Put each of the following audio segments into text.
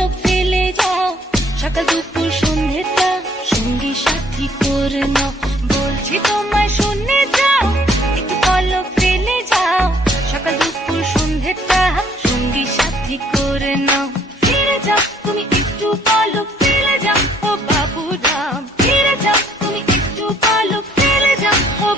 গুলো ফেলে যাও। সকাল দুপুর সন্ধেটা সঙ্গী সাথী করে নাও। বলছি তোমায় শুনে যাও। একটু পলক ফেলে যাও। সকাল দুপুর সঙ্গী সাথী করে নাও। ফিরে যাও, তুমি একটু পলক ফেলে যাও। ও ফিরে যাও, তুমি একটু ফেলে যাও। ও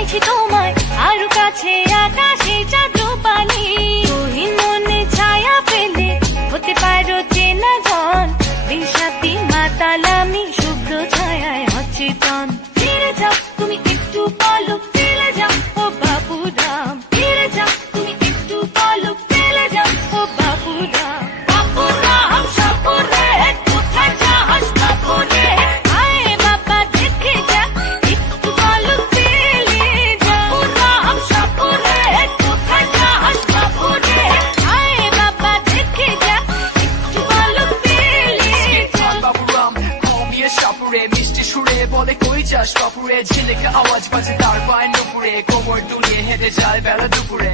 চাইছি তোমায়। আরও কাছে আকাশে চাঁদ্র পানি। তুই মনে ছায়া ফেলে হতে পারো চেনা জন। দিশাতি মাতাল আমি, শুভ্র ছায়ায় অচেতন। ফিরে যাও। দুপুরে মিষ্টি সুরে বলে কই চাষ কপুরে ঝিলেকে আওয়াজ বাজে তার পায় নুপুরে, কোমর দুলিয়ে হেঁটে যায় বেলা দুপুরে।